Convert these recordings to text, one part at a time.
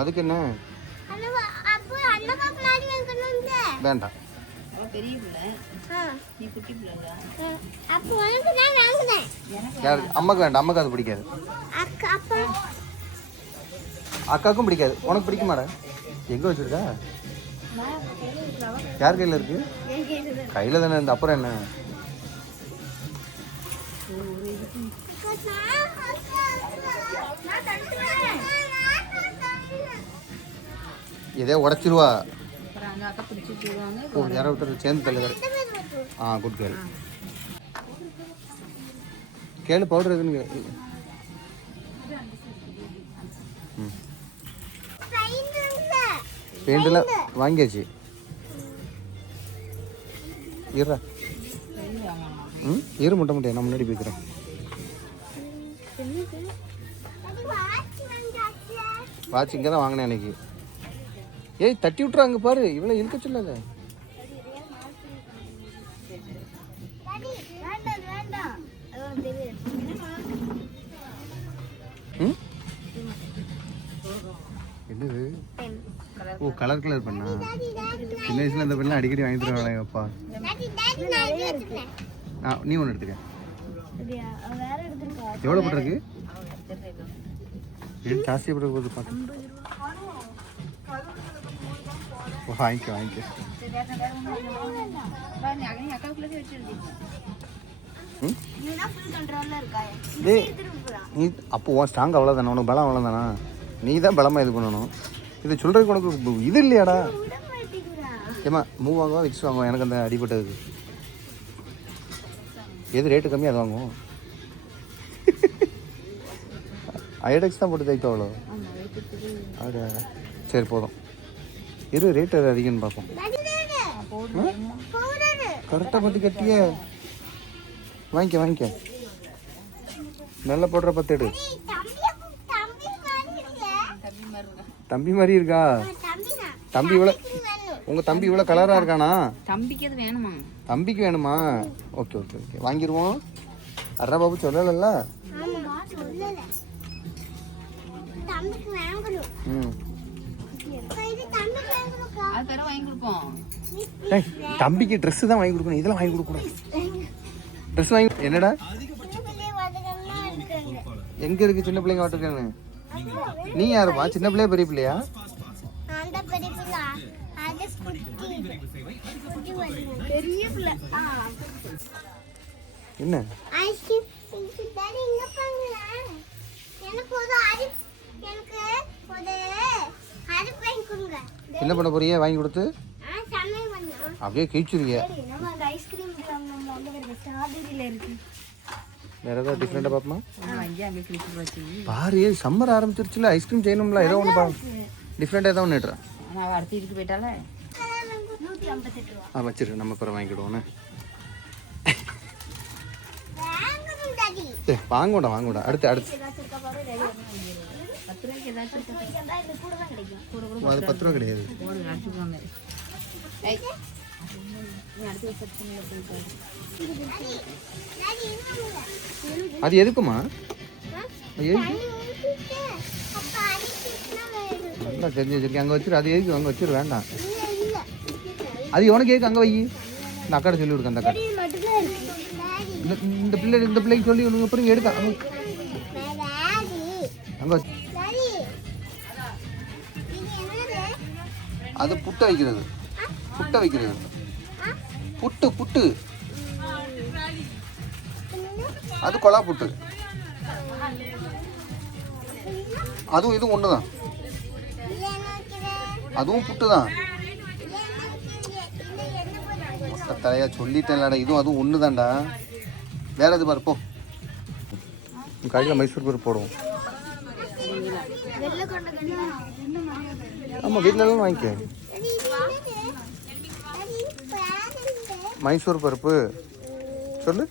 அதுக்கு என்ன வேண்டாம். அம்மாக்கு வேண்டாம், அம்மாக்கு அது பிடிக்காது, அக்காவுக்கும் பிடிக்காது. உனக்கு பிடிக்குமாடா? எங்க வச்சிருக்கா? யார் கையில இருக்கு? கையில தானே இருந்து, அப்புறம் என்ன? எதையோ உடச்சிருவா. யாரோ விட்டு சேர்ந்து தள்ளுது. Good girl. கேளு பவுடர் இருக்குன்னு. பெயிண்டெல்லாம் வாங்கியாச்சு. இருடா. இரு முட்டை முட்டையா, நான் முன்னாடி போய்க்கிறேன். வாட்ச் இங்கே தான் வாங்கினேன் அன்னைக்கு. ஏய் தட்டி விட்டுறாங்க பாரு, இவ்வளோ இழுக்க சொல்லாத. என்னது? ஓ கலர் கலர் பண்ணா. சின்ன வயசுல இந்த பெண்ணெலாம் அடிக்கடி வாங்கி தருவாங்க அப்பா. நீ ஒன்று எடுத்துக்க. எவ்வளோ போட்டிருக்கு? ஜாஸ்தியாக போட்டு போது பார்த்து. வாங்கிக்க வாங்கிக்க. நீ அப்போ உன் ஸ்ட்ராங் அவ்வளோதானே, உனக்கு பலம் அவ்வளோதானா? நீ தான் பலமாக இது பண்ணணும். இது சொல்கிறதுக்கு உனக்கு இது இல்லையாடா? ஏமா மூவ் வாங்குவா விக்ஸ் வாங்குவோம். எனக்கு அந்த அடிபட்டதுக்கு எது ரேட்டு கம்மி அது வாங்குவோம். ஐடெக்ஸ் தான் போட்டு தைக்க அவ்வளோ. அது சரி போதும். இரு ரேட்டு அதிகம்னு பார்ப்போம். கரெக்டாக பார்த்து கட்டியே வாங்கிக்க வாங்கிக்க. நல்லா போடுற பார்த்து எடு. தம்பி மாதிரி இருக்கா? தம்பி இவ்வளோ, உங்கள் தம்பி இவ்வளோ கலராக இருக்கானா? தம்பிக்கு அது வேணுமா? தம்பிக்கு வேணுமா? ஓகே ஓகே ஓகே வாங்கிடுவோம். அறா பாபு சொல்லலைல்ல. தம்பிக்கு ட்ரெஸ் தான் வாங்கி கொடுக்கணும், இதெல்லாம் வாங்கி கொடுக்கணும். ட்ரெஸ் வாங்கி என்னடா எங்க இருக்கு? சின்ன பிள்ளைங்க வாட்டிருக்காங்க. நீ யாருப்பா? சின்ன பிள்ளையா பெரிய பிள்ளையா? என்ன என்ன பண்ண போறீங்க? வாங்கி கொடுத்து அப்படியே கிழிச்சுருவீங்க. வேற ஏதாவது டிஃப்ரெண்டாக பார்ப்போமா? பாரு சம்மர் ஆரம்பிச்சிருச்சுல, ஐஸ்கிரீம் செய்யணும்ல. ஏதோ ஒன்று பா டிஃப்ரெண்டாக ஏதோ ஒன்று இடுறேன். வச்சிரு, நம்ம பிற வாங்கிடுவோண்ணே. வாங்கோடா வாங்கோடா. அடுத்து அடுத்து அது 10 ரூபா கிடையாது. அது எதுக்குமா? நல்லா தெரிஞ்சு வச்சிருக்கேன். அங்கே வச்சிரு. அது எதுக்கு அங்கே வச்சிரு? வேண்டாம். அது உனக்கு எதுக்கு அங்கே வை? இந்த அக்காட்ட சொல்லி கொடுக்க. அந்த அக்கா இந்த பிள்ளைக்கு சொல்லி கொடுங்க. அப்புறம் எடுக்க அங்கே அது புட்டை வைக்கிறது. புட்டை வைக்கிறது. புட்டு புட்டு அது கொலா புட்டு. அதுவும் இதுவும் ஒன்று தான். அதுவும் புட்டு தான். தலையா சொல்லிட்டேன்லடா. இதுவும் அதுவும் ஒன்று தான்டா. வேற எது பாரு போ. கையில் மைசூர் பருப்பு போடுவோம். ஆமாம் வீட்டிலலாம் வாங்கிக்க. மைசூர் பருப்பு சொல்லு.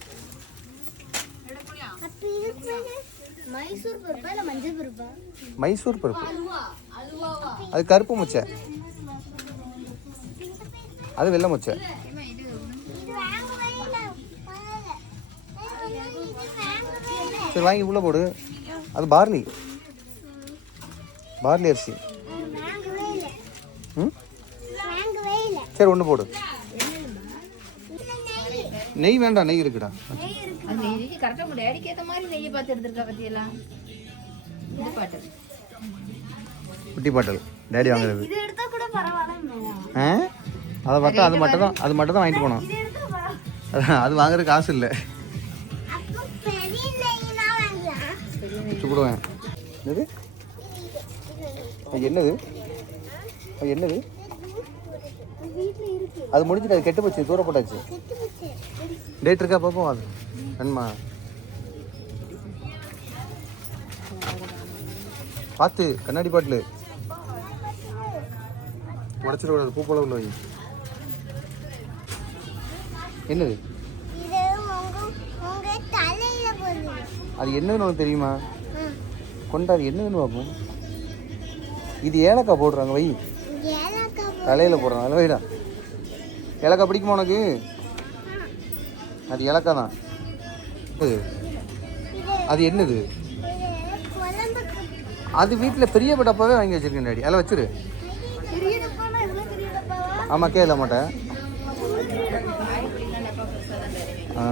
மைசூர் பருப்பு அது கருப்பு முச்சை, அது வெள்ளை முச்சை. சரி வாங்கி உள்ள போடு. அது பார்லி. பார்லி அரிசி. ம் சரி ஒன்று போடு. நெய் வேண்டாம், நெய் இருக்குடா. குட்டி பாட்டல் டேடி வாங்குறது. அதை பார்த்தா அது மட்டும் தான் வாங்கிட்டு போனோம். அது வாங்குறதுக்கு காசு இல்லை. போடுவேன். என்னது என்னது அது முடிஞ்சிட்டு அது கெட்டு போச்சு, தூர போட்டாச்சு. டேட் இருக்கா பார்ப்போம். அது வேணுமா பார்த்து, கண்ணாடி பாட்டில் உடச்சிடக்கூடாது. பூ போல உள்ள வை. என்னது அது என்னதுன்னு உனக்கு தெரியுமா? கொண்டாது என்னதுன்னு பார்ப்போம். இது ஏலக்காய் போடுறாங்க, வை. தலையில் போடுறாங்க, அதில் வைடா. ஏலக்காய் பிடிக்குமா உனக்கு? அது ஏலக்காய் தான். அது என்னது? அது வீட்டில் பெரிய டப்பாவே வாங்கி வச்சிருக்கேன் டாடி. அதில் வச்சிரு. ஆமாம், கேட்க மாட்டேன். ஆ